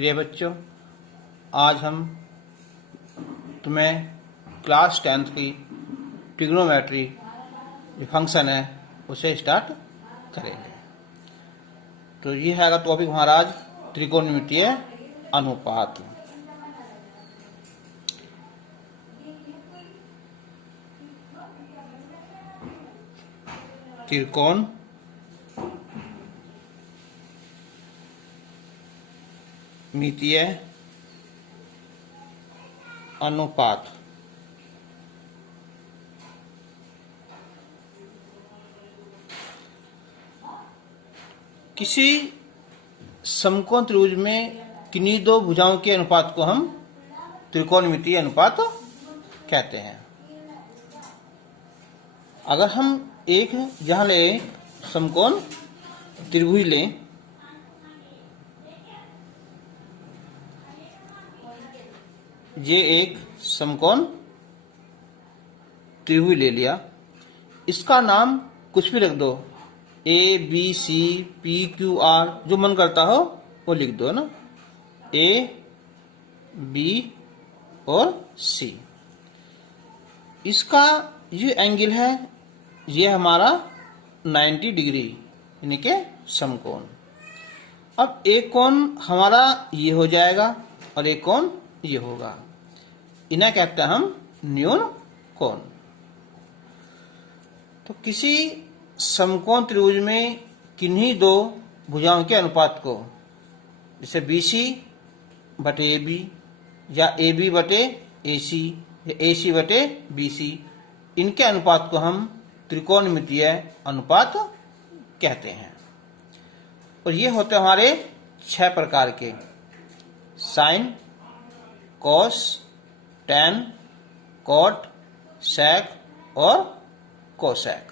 प्रिय बच्चों, आज हम तुम्हें क्लास 10th की ट्रिग्नोमेट्री जो फंक्शन है उसे स्टार्ट करेंगे। तो ये है टॉपिक हमारा आज त्रिकोणमितीय अनुपात। त्रिकोणमितीय अनुपात किसी समकोण त्रिभुज में किन्हीं दो भुजाओं के अनुपात को हम त्रिकोणमितीय अनुपात कहते हैं। अगर हम एक यहां ले समकोण त्रिभुज लें, ये एक समकोण त्रिभुज ले लिया, इसका नाम कुछ भी रख दो, A B C P Q R, जो मन करता हो वो लिख दो ना, ए बी और सी। इसका ये एंगल है, ये हमारा 90 डिग्री यानी कि समकोण। अब एक कोण हमारा ये हो जाएगा और एक कोण ये होगा, इन्हें कहते हैं हम न्यून कोण। तो किसी समकोण त्रिभुज में किन्हीं दो भुजाओं के अनुपात को, जैसे BC बटे AB या AB बटे AC या AC बटे BC, इनके अनुपात को हम त्रिकोणमितीय अनुपात कहते हैं। और ये होते हमारे 6 प्रकार के: साइन, कॉस, टैन, कॉट, सेक और कोसेक।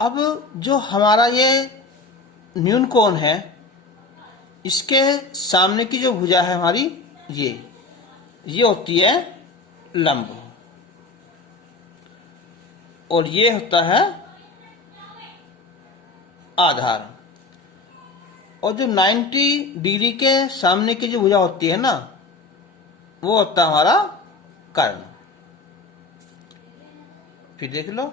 अब जो हमारा ये न्यून कोण है, इसके सामने की जो भुजा है हमारी, ये होती है लंब, और ये होता है आधार। और जो 90 डिग्री के सामने की जो भुजा होती है ना, वो होता है हमारा कर्ण। फिर देख लो,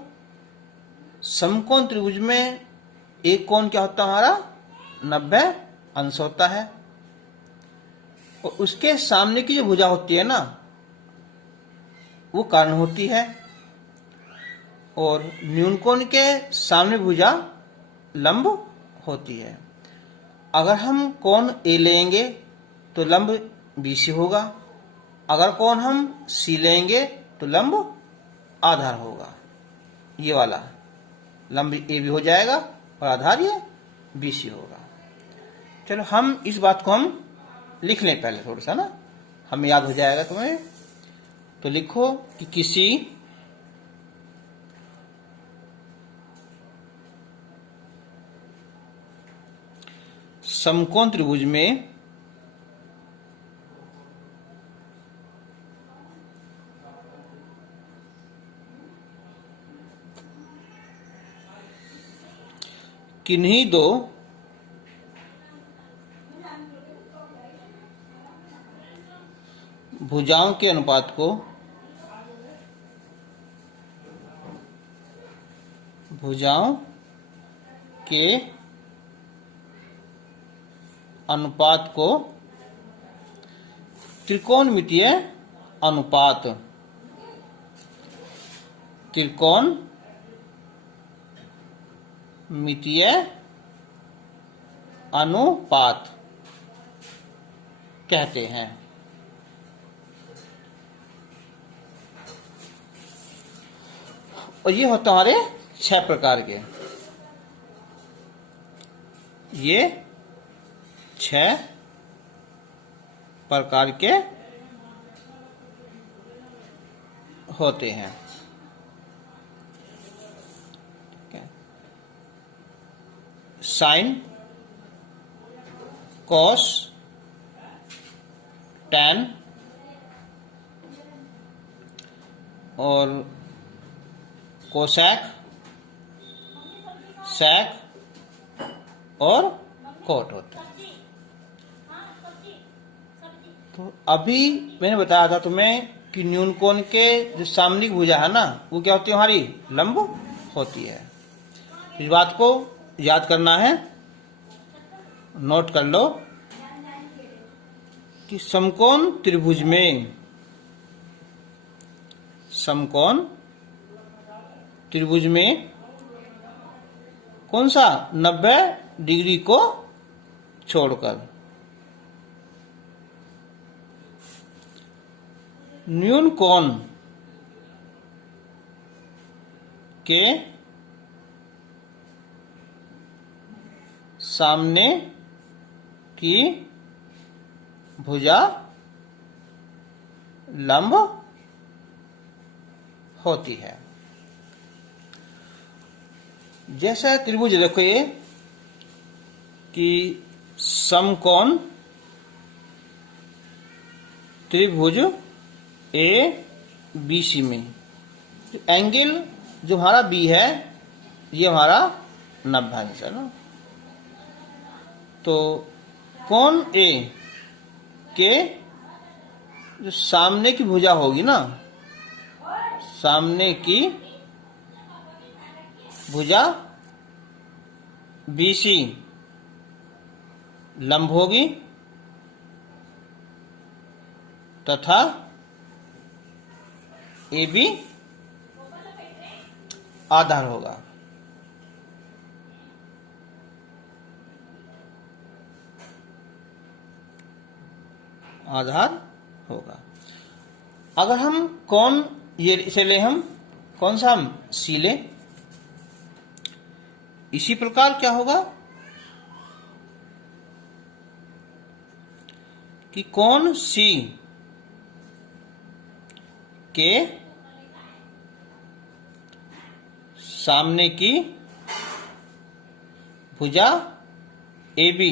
समकोण त्रिभुज में एक कोण क्या होता है हमारा 90 अंश होता है, और उसके सामने की जो भुजा होती है ना, वो कर्ण होती है। और न्यून कोण के सामने भुजा लंब होती है। अगर हम कोण ए लेंगे तो लंब BC होगा, अगर कोण हम C लेंगे तो लंब आधार होगा। ये वाला लंब AB हो जाएगा और आधार ये BC होगा। चलो हम इस बात को हम लिख लें पहले, थोड़ा सा ना, हमें याद हो जाएगा तुम्हें। तो लिखो कि किसी समकोण त्रिभुज में किन्हीं दो भुजाओं के अनुपात को त्रिकोणमितीय अनुपात कहते हैं। और ये होते हमारे 6 प्रकार के, ये 6 प्रकार के होते हैं। साइन, कॉस, टैन और कोसेक, सेक और कोट होता है। तो अभी मैंने बताया था तुम्हें कि न्यून कोण के जो सामने की भुजा है ना, वो क्या होती है, हमारी लंब होती है। इस बात को याद करना है, नोट कर लो कि समकोण त्रिभुज में, समकोण त्रिभुज में कौन सा 90 डिग्री को छोड़कर न्यून कोण के सामने की भुजा लंब होती है। जैसा त्रिभुज देखो ये कि समकोण त्रिभुज ए बी सी में एंगल जो हमारा बी है ये हमारा 90 अंश है ना। तो कोण ए के जो सामने की भुजा होगी ना, सामने की भुजा BC लंब होगी तथा AB आधार होगा। आधार होगा। अगर हम कोण ये इसे ले, हम कौन सा, हम C ले, इसी प्रकार क्या होगा कि कोण C के सामने की भुजा AB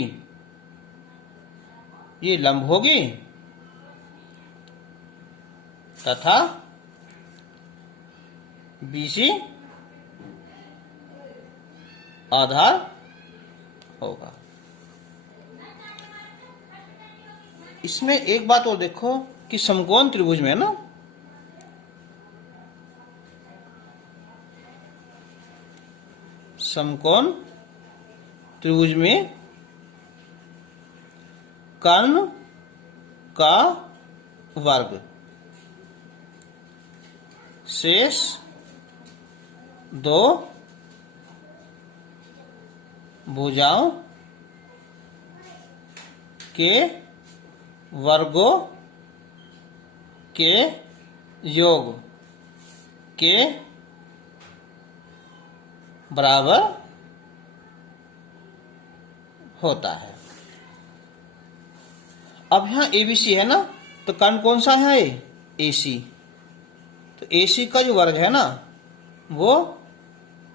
ये लंब होगी तथा BC आधार होगा। इसमें एक बात और देखो कि समकोण त्रिभुज में ना, समकोण त्रिभुज में कर्ण का वर्ग शेष दो भुजाओं के वर्गों के योग के बराबर होता है। अब यहां ABC है ना, तो कर्ण कौन सा है, AC। तो AC का जो वर्ग है ना वो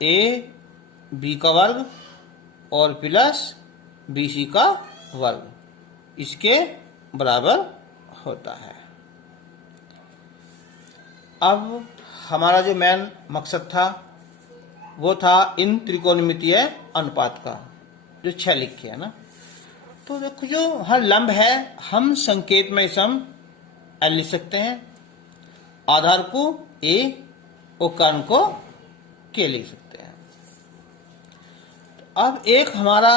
AB का वर्ग और प्लस BC का वर्ग इसके बराबर होता है। अब हमारा जो मेन मकसद था वो था इन त्रिकोणमितीय अनुपात का, जो 6 लिखे है ना। तो देखो जो हर लंब है हम संकेत में इसे हम L लिख सकते हैं, आधार को A और कर्ण को K लिख सकते हैं। अब एक हमारा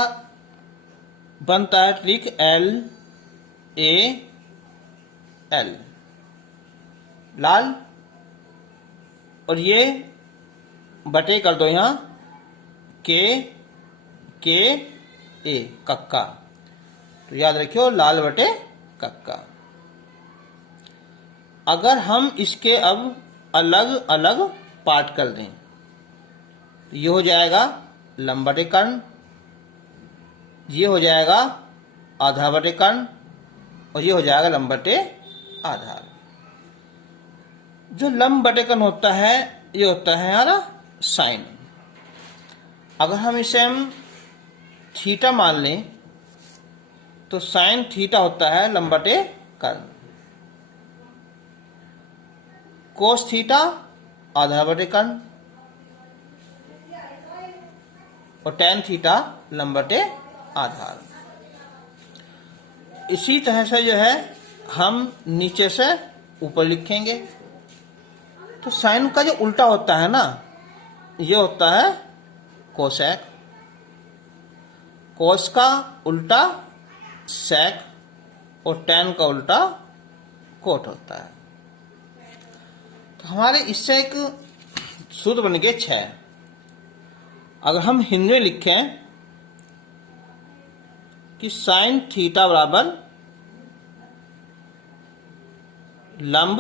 बनता है ट्रिक L A L लाल, और ये बटे कर दो यहां K K A कक्का। तो याद रखियो लाल बटे कक्का। अगर हम इसके अब अलग अलग पार्ट कर दें तो ये हो जाएगा लंब बटे कर्ण, ये हो जाएगा आधा बटे कर्ण और ये हो जाएगा लंब बटे आधार। जो लंब बटे कर्ण होता है ये होता है हमारा साइन। अगर हम इसे हम थीटा मान लें तो साइन थीटा होता है लंब बटे कर्ण। कोस थीटा आधा बटे कर्ण और टैन थीटा लंब बटे आधार। इसी तरह से जो है हम नीचे से ऊपर लिखेंगे। तो साइन का जो उल्टा होता है ना, ये होता है कोसेक। कोस का उल्टा सेक और टैन का उल्टा कोट होता है। तो हमारे इससे एक सूत्र बन गए 6। अगर हम हिंदी में लिखें कि साइन थीटा बराबर लंब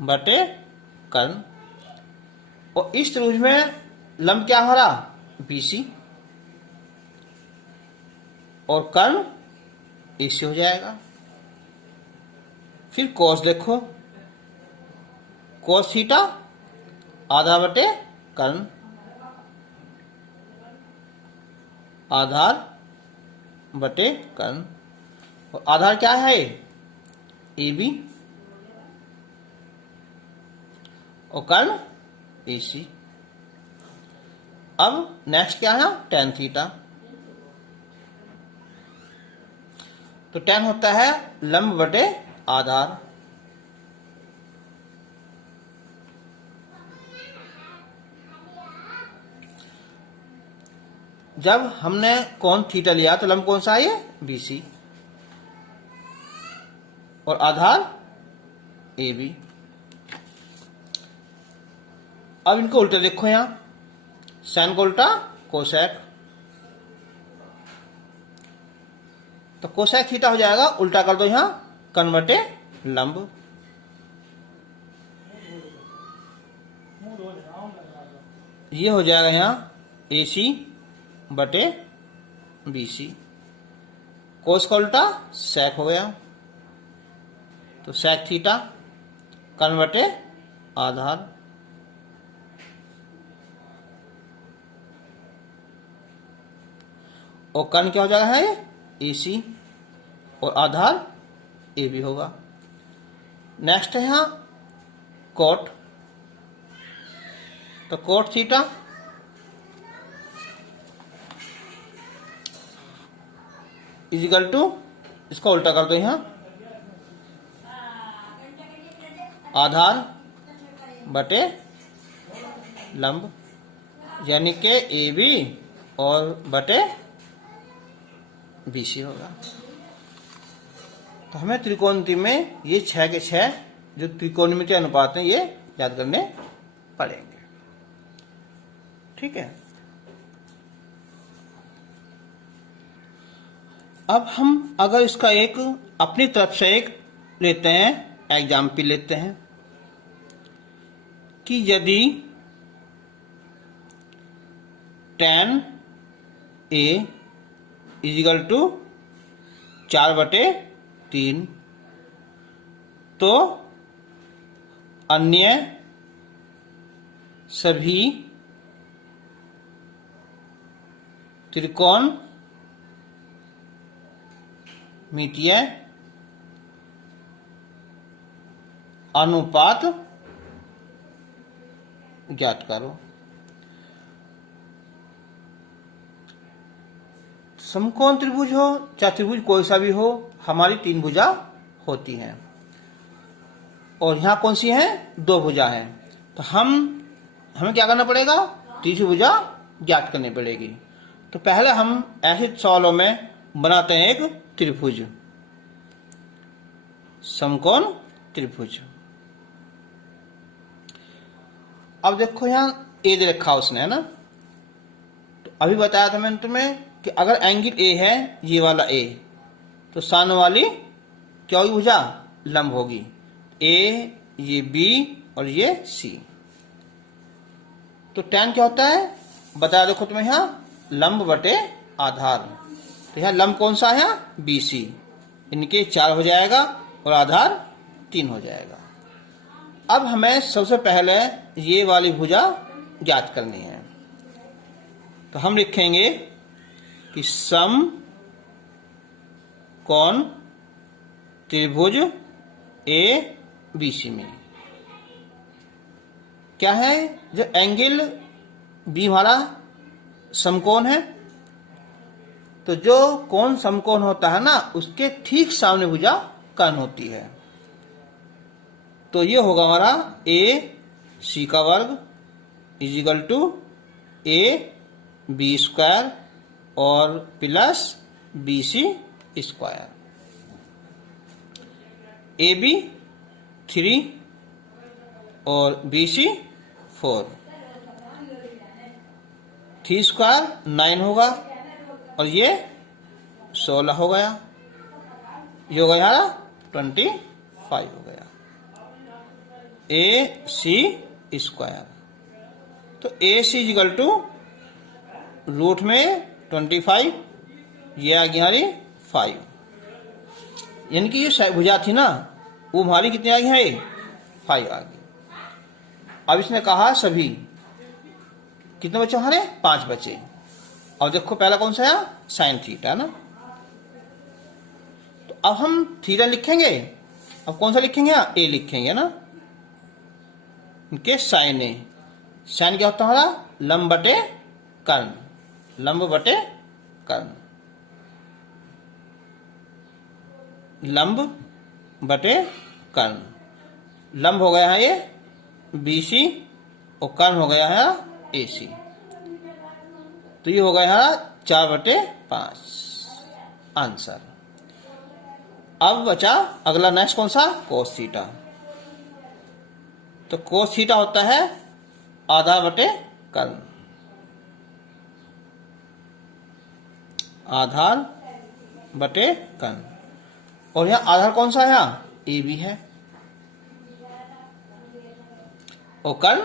बटे कर्ण, और इस त्रिभुज में लंब क्या हो रहा, BC, और कर्ण AC हो जाएगा। फिर कोस देखो, कोस थीटा आधार बटे कर्ण, आधार बटे कर्ण, और आधार क्या है, AB, और कर्ण AC। अब नेक्स्ट क्या है, tan थीटा। तो tan होता है लंब बटे आधार। जब हमने कोण थीटा लिया तो लंब कौन सा है, BC, और आधार AB। अब इनको उल्टा देखो, यहां साइन का उल्टा कोसेक, तो कोसेक थीटा हो जाएगा, उल्टा कर दो यहां कर्ण बटे लंब। ये हो जाएगा यहां AC बटे BC। कोस का उल्टा सेक हो गया, तो सेक थीटा कर्ण बटे आधार। और कर्ण क्या हो जाएगा है, AC, और आधार AB होगा। नेक्स्ट है यहां कोट, तो कोट थीटा इजिकल टू, इसका उल्टा कर दो यहां आधार बटे लंब, यानी के AB और बटे BC होगा। तो हमें त्रिकोणमिति में ये 6 के 6 जो त्रिकोणमिति अनुपात हैं, ये याद करने पड़ेंगे। ठीक है। अब हम अगर इसका एक अपनी तरफ से एक लेते हैं, एग्जाम्पल लेते हैं कि यदि tan A इजिकल टू 4/3, तो अन्य सभी त्रिकोण मितीय अनुपात ज्ञात करो। समकोण त्रिभुज हो चाहे त्रिभुज कोई सा भी हो, हमारी 3 भुजा होती हैं, और यहां कौन सी है, 2 भुजा है। तो हमें क्या करना पड़ेगा, तीसरी भुजा ज्ञात करनी पड़ेगी। तो पहले हम ऐसे सवालों में बनाते हैं एक त्रिभुज, समकोण त्रिभुज। अब देखो यहां ए दे रखा उसने, है ना। तो अभी बताया था मैंने तुम्हें कि अगर एंगल ए है, ये वाला ए, तो सामने वाली क्या होगी, भुजा लंब होगी। ए, ये बी और ये सी। तो tan क्या होता है, बताया देखो तुम्हें यहां लंब बटे आधार। तो यहां लंब कौन सा है, BC, इनके 4 हो जाएगा और आधार 3 हो जाएगा। अब हमें सबसे पहले ये वाली भुजा ज्ञात करनी है। तो हम लिखेंगे कि सम कोण त्रिभुज ABC में क्या है, जो एंगल B हमारा समकोण है, तो जो कोण समकोण होता है ना, उसके ठीक सामने भुजा कर्ण होती है। तो ये होगा हमारा ए सी का वर्ग is equal to A B square और plus B C square. A B 3 और बी सी 4, 3 स्क्वायर 9 होगा और ये 16 हो गया, ये हो गया 25 हो गया ए सी स्क्वायर। तो ए सी इक्वल टू रूट में 25, ये आ गई हमारी 5, यानी कि ये भुजा थी ना वो हमारी कितनी आ गई है 5 आ गई। अब इसने कहा सभी कितने बचे हमारे 5 बचे। और देखो पहला कौन सा है साइन थीटा ना, तो अब हम थीटा लिखेंगे, अब कौन सा लिखेंगे ए लिखेंगे ना, इनके साइन ए। साइन क्या होता है हमारा लंब बटे कर्ण, लंब बटे कर्ण, लंब बटे कर्ण। लंब हो गया है ये BC और कर्ण हो गया है AC। तो ये हो गया है 4/5 आंसर। अब बचा अगला नेक्स्ट कौन सा कोस थीटा। तो कोस थीटा होता है आधार बटे कर्ण, आधार बटे कर्ण। और यहाँ आधार कौन सा है यहाँ ए बी है और कर्ण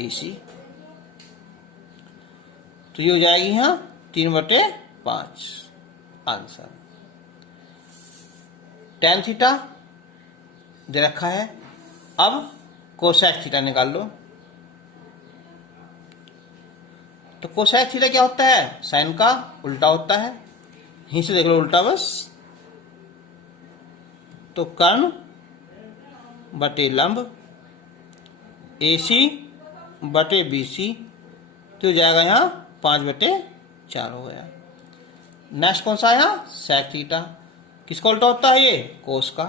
AC। तो ये हो जाएगी यहाँ 3/5 आंसर। tan थीटा दे रखा है, अब कोसेक थीटा निकाल लो। तो कोसेक थीटा क्या होता है साइन का उल्टा होता है, यहीं से देख लो उल्टा बस। तो कर्ण बटे लंब AC बटे BC, तो जाएगा यहाँ 5/4 हो गया। नेक्स्ट कौन सा है यहाँ सेक थीटा, किसका उल्टा होता है ये कोस का।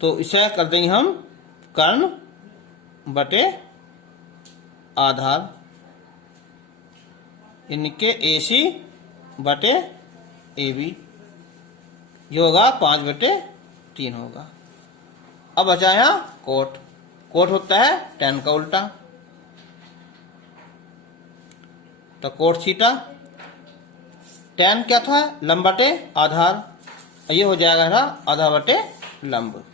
तो इसे कर देंगे हम कर्ण बटे आधार, इनके AC बटे AB, ये होगा 5/3 होगा। अब बचा यहाँ कोट, कोट होता है tan का उल्टा। तो कोट थीटा tan क्या था लंब बटे आधार, ये हो जाएगा ना आधार बटे लंब।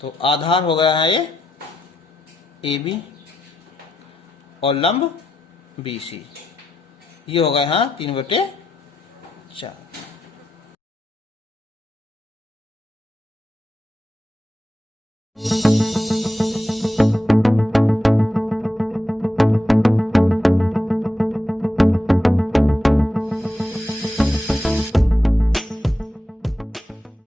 तो आधार हो गया है ये AB और लंब BC, ये हो गया यहाँ 3/4।